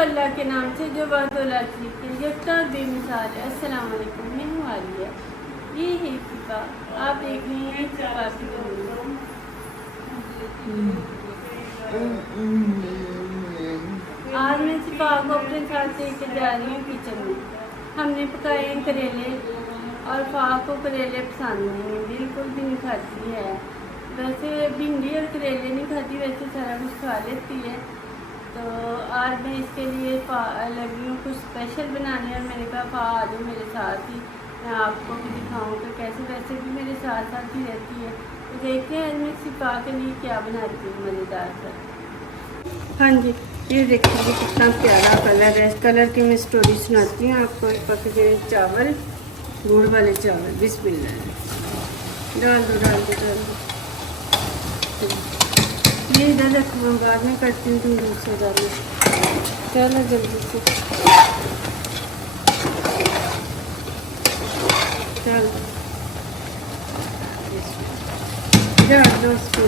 अल्लाह के नाम से जो बातोला की यफ्ता बेमिसाल है। अस्सलाम वालेकुम, मैं हूँ आलिया, ये है शिफा। आप देख रही हैं शिफा की वीडियो। आज मैं शिफा को अपने साथ लेकर जा रही हूँ किचन में। हमने पकाए हैं करेले और फा को करेले पसंद नहीं है, बिल्कुल भी नहीं खाती है। वैसे भिंडी और करेले नहीं खाती, वैसे सारा कुछ खा लेती है। तो आज मैं इसके लिए लगी हूँ कुछ स्पेशल बनाने, और मैंने कहा फा आ जाओ मेरे साथ ही, मैं आपको भी दिखाऊँ तो कैसे। वैसे भी मेरे साथ साथ ही रहती है, तो देखते हैं आज मैं शिफा के लिए क्या बनाती हूँ मज़ेदार सा। हाँ जी, ये देखिए कितना प्यारा कलर है। इस कलर की मैं स्टोरी सुनाती हूँ आपको। पक गए चावल, गुड़ वाले चावल, बिस्मिल्लाह डाल दो डाल दो डाल दो। ये इधर रखो, मैं बाद में करती हूँ, तुम दूसरे डालो। चलो जल्दी से चलो डाल दो उसको।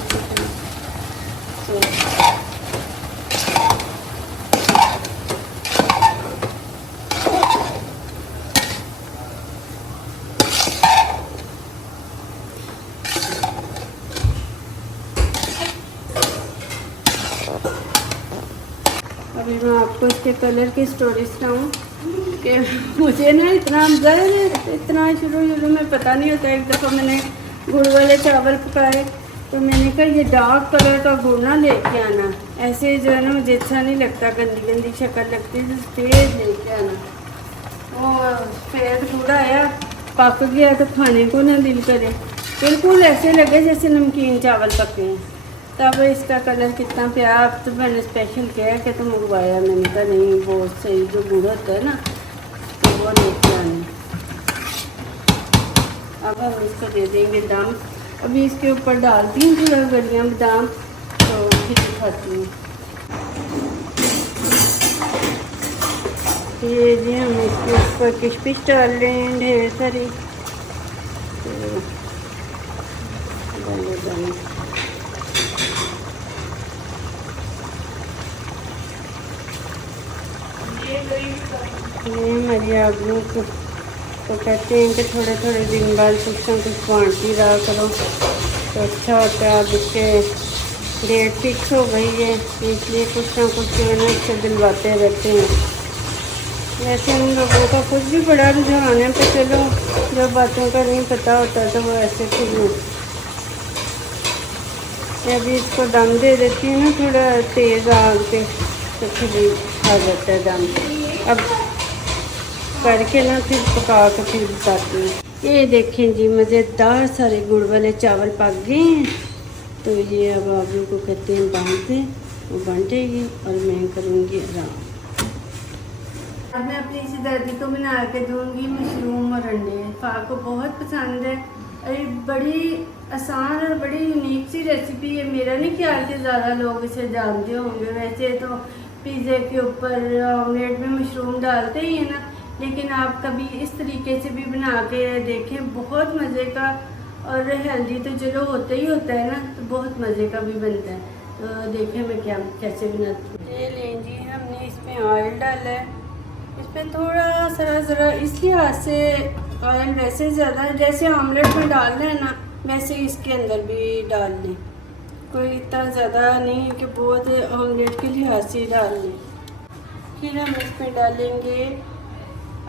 अभी मैं आपको इसके कलर की स्टोरी सुनाऊँ कि मुझे ना इतना शुरू में पता नहीं होता। एक दफ़ा मैंने गुड़ वाले चावल पकाए, तो मैंने कहा ये डार्क कलर का गुड़ ना लेके आना, ऐसे जो है ना मुझे अच्छा नहीं लगता, गंदी गंदी शक्ल लगती है, तो सफ़ेद लेके आना। और सफ़ेद गुड़ आया, पक गया तो खाने को ना दिल करे, बिल्कुल ऐसे लगे जैसे नमकीन चावल पके हैं। तब इसका कलर कितना प्यारा। अब तो मैंने स्पेशल किया कि तो मंगवाया, मैंने कहा नहीं बहुत सही जो गुड़ होता है ना, तो वो लेके आने। अब हम इसको दे देंगे दम। अभी इसके ऊपर डालती हूँ थोड़ा गलियाँ बादाम, तो फिर दिखाती हूँ। ये जी हम इसके ऊपर किशमिश डाल रहे हैं ढेर सारी। ये हमारी आदमी को तो कहते हैं कि थोड़े थोड़े दिन बाद कुछ ना कुछ बांटती रहा करो, तो अच्छा होता है। अब इसके डेट फिक्स हो गई है, इसलिए कुछ ना कुछ जो है ना इससे दिलवाते रहते हैं। वैसे हम लोगों का कुछ भी बड़ा रुझान है, तो चलो जो बातों का नहीं पता होता तो वो ऐसे खुद। अभी इसको दम दे देती हूँ ना थोड़ा तेज़ आग पे, तो फिर आ जाता है दम। अब करके ना फिर पका के फिर बताती हूँ। ये देखें जी मज़ेदार सारे गुड़ वाले चावल पक गए हैं। तो ये अब आप लोगों को कहते हैं बांध दें, वो बांटेगी और मैं करूँगी आराम। अब मैं अपनी इसी दादी को बना के दूँगी मशरूम और अंडे। फा को बहुत पसंद है। अरे बड़ी आसान और बड़ी यूनिक सी रेसिपी है। मेरा नहीं ख्याल कि ज़्यादा लोग इसे जानते होंगे। वैसे तो पिज़्ज़े के ऊपर ऑमलेट में मशरूम डालते ही है ना, लेकिन आप कभी इस तरीके से भी बना के देखें, बहुत मज़े का। और हेल्दी तो चलो होता ही होता है ना, तो बहुत मज़े का भी बनता है। तो देखें मैं कैसे बनाती हूँ। ये लें जी, हमने इसमें ऑयल डाला है। इस पर थोड़ा ज़रा इस लिहाज से ऑयल वैसे ज़्यादा, जैसे ऑमलेट में डालना है ना, वैसे इसके अंदर भी डाल लें। कोई इतना ज़्यादा नहीं है कि बहुत ऑमलेट के लिहाज से डाल लें। फिर हम इसमें डालेंगे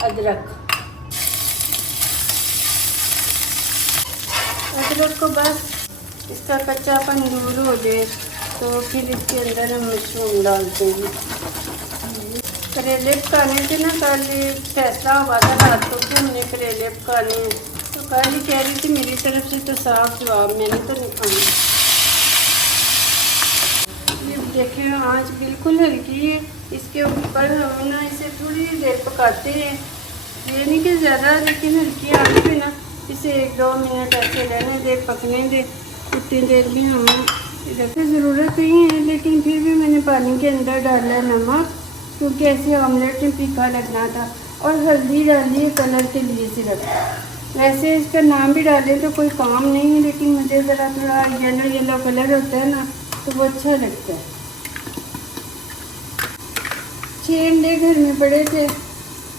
अदरक को बस इसका कच्चापन दूर हो जाए, तो फिर इसके अंदर हम मशरूम डालते हैं। करेले पकाने से ना कल फैसला हुआ था रात को कि हमने करेले पकाने हैं, तो कल ही कह रही थी मेरी तरफ से तो साफ जवाब, मैंने तो नहीं खाना। ये देखें आँच बिल्कुल हल्की है। इसके ऊपर हम ना इसे थोड़ी देर पकाते हैं, ये नहीं कि ज़्यादा, लेकिन हल्की आँच पे ना इसे 1-2 मिनट ऐसे रहने दे, पकने दे। उतनी देर भी हम इधर ज़रूरत नहीं है, लेकिन फिर भी मैंने पानी के अंदर डाला है नमक, क्योंकि ऐसे ऑमलेट में फीका लगना था। और हल्दी डाली है कलर के लिए सिर्फ। वैसे इसका नाम भी डालें तो कोई काम नहीं है, लेकिन मुझे ज़रा थोड़ा येलो कलर होता है ना, तो वो अच्छा लगता है। 6 अंडे घर में पड़े थे,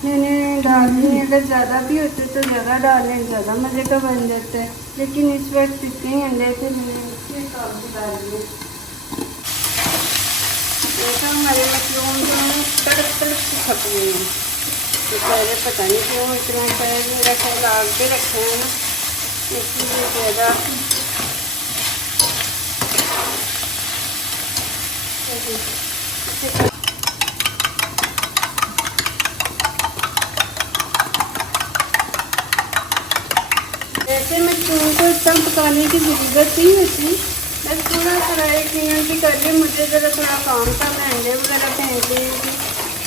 मैंने डाल दिए। अगर ज़्यादा भी होते तो ज़्यादा डालें, ज़्यादा मज़े का बन जाता है। लेकिन इस वक्त इतने ही अंडे थे, मैंने इसके हिसाब से डाल दिए। देखा हमारे मशरूम तो तड़क तड़क से खप गए हैं। तो पहले पता नहीं क्यों इतना शायद मेरा ख्याल आग पे रखे हैं ना, इसलिए ज़्यादा वैसे मशरूम को इतना पकाने की ज़रूरत नहीं होती, बस थोड़ा सा 1 मिनट ही कर लिए। मुझे ज़रा थोड़ा काम था, मैं अंडे वगैरह फेंक रही थी।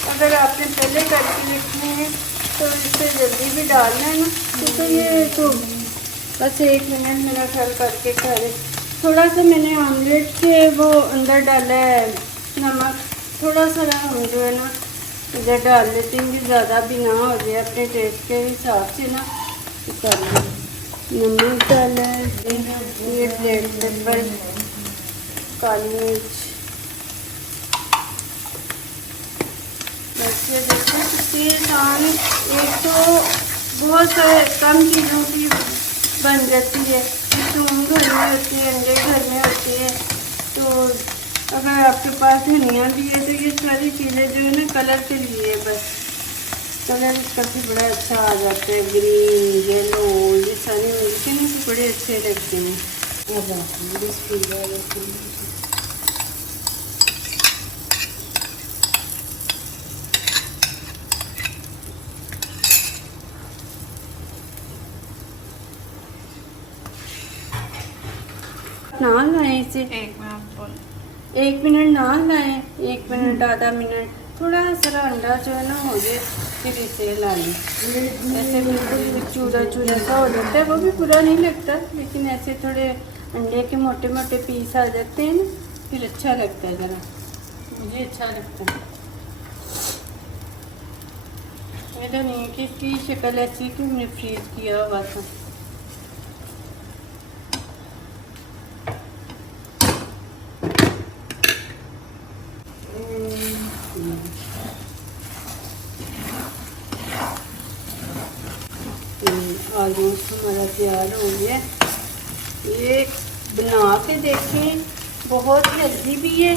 अगर आपने पहले करके रखने हैं तो इससे जल्दी भी डालना है ना, तो ये तो बस 1 मिनट मेरा ख्याल करके करें। थोड़ा सा मैंने ऑमलेट के वो अंदर डाला है नमक, थोड़ा सा हम जो है ना इधर डाल लेते हैं कि ज़्यादा भी ना हो जाए, अपने टेस्ट के हिसाब से ना कर लें। नमक डाला है, ये ब्लैक पेपर, काली मिर्च, बस ये देखो कितनी आसान। एक तो बहुत सारे कम चीज़ों की बन जाती है, मशरूम घर में होती है, अंडे घर में होती है। तो अगर आपके पास धनिया भी है तो ये सारी चीज़ें जो है ना कलर के लिए है, बस कलर इसका भी बड़ा अच्छा आ जाता है, ग्रीन येलो ये सारे मिलके ना बड़े अच्छे लगते हैं। ना लाएं इसे 1 मिनट ना लाएं, 1 मिनट आधा मिनट, थोड़ा सा अंडा जो है ना हो जाए फिर इसे ला लें। ऐसे बिल्कुल चूरा चूरा सा हो जाता है, वो भी बुरा नहीं लगता, लेकिन ऐसे थोड़े अंडे के मोटे मोटे पीस आ जाते हैं ना, फिर अच्छा लगता है, ज़रा मुझे अच्छा लगता है। ये तो नहीं कि इसकी शक्ल ऐसी कि हमने फ्रीज किया हुआ था। ऑलमोस्ट हमारा तैयार हो गया। ये बना के देखें, बहुत हेल्दी भी है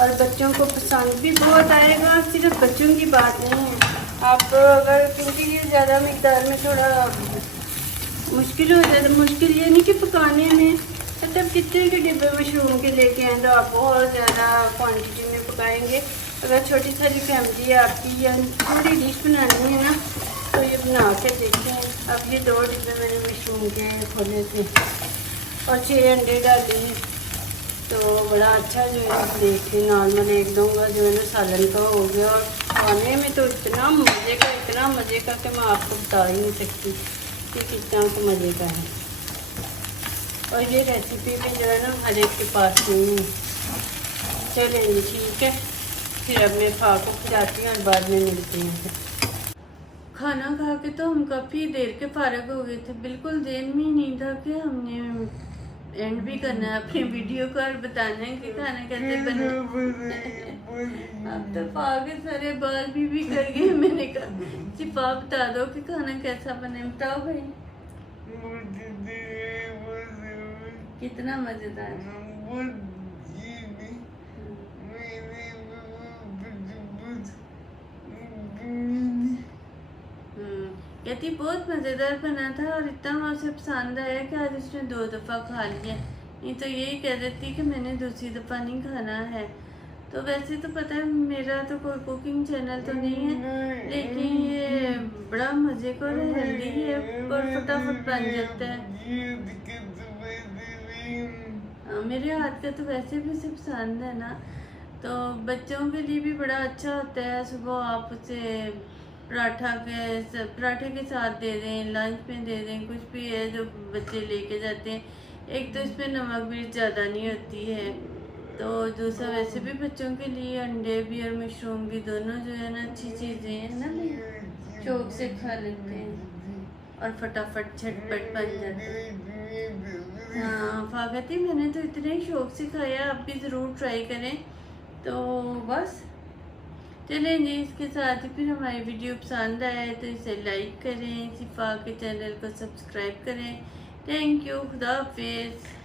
और बच्चों को पसंद भी बहुत आएगा। सिर्फ बच्चों की बात नहीं है, आप अगर, क्योंकि ये ज़्यादा मिकदार में थोड़ा मुश्किल हो जाता है। मुश्किल ये नहीं कि पकाने में, मतलब कितने के डिब्बे मशरूम के लेके आए तो आप बहुत ज़्यादा क्वांटिटी में पकाएंगे। अगर छोटी सारी फैमिली है आपकी या थोड़ी डिश बनानी है ना, तो ये बना के देखें। अब ये 2 डिब्बे मैंने मशरूम के खोले थे और 6 अंडे डाले हैं, तो बड़ा अच्छा जो है देखें। नॉर्मल 1-2 का जो है ना सालन का हो गया, और खाने में तो इतना मज़े का कि मैं आपको बता ही नहीं सकती कि कितना मज़े का है। और ये रेसिपी भी जो है ना हर एक के पास नहीं है। चलें जी, ठीक है, फिर अब मैं खा को खिलाती हूँ और बाद में मिलती हैं। खाना खा के तो हम काफ़ी देर के फारग हो गए थे, बिल्कुल देर में ही नहीं था कि हमने एंड भी करना है अपनी वीडियो को और बताना है कि खाना कैसे बने। अब तो पाके सारे बाल भी कर गए। मैंने कहा चिपा बता दो कि खाना कैसा बने, बताओ भाई। कितना मजेदार। कहती बहुत मज़ेदार बना था और इतना उसे पसंद आया कि आज उसने 2 दफ़ा खा लिया। नहीं तो यही कह देती कि मैंने दूसरी दफ़ा नहीं खाना है। तो वैसे तो पता है मेरा तो कोई कुकिंग चैनल तो नहीं है, लेकिन ये बड़ा मज़े का और हेल्दी है और फटाफट बन जाता है। मेरे हाथ का तो वैसे भी उसे पसंद है ना, तो बच्चों के लिए भी बड़ा अच्छा होता है। सुबह आप उसे पराठे के साथ दे दें, लंच में दे दें, कुछ भी है जो बच्चे लेके जाते हैं। एक तो इसमें नमक भी ज़्यादा नहीं होती है, तो दूसरा वैसे भी बच्चों के लिए अंडे भी और मशरूम भी दोनों जो है ना अच्छी चीज़ें हैं ना, शौक से खा लेते हैं और फटाफट झटपट बन जाते हैं। हाँ फागती, मैंने तो इतने शौक से खाया, आप भी ज़रूर ट्राई करें। तो बस चलें जी, इसके साथ ही फिर हमारी वीडियो पसंद आए तो इसे लाइक करें, सिफा के चैनल को सब्सक्राइब करें। थैंक यू, खुदा हाफिज़।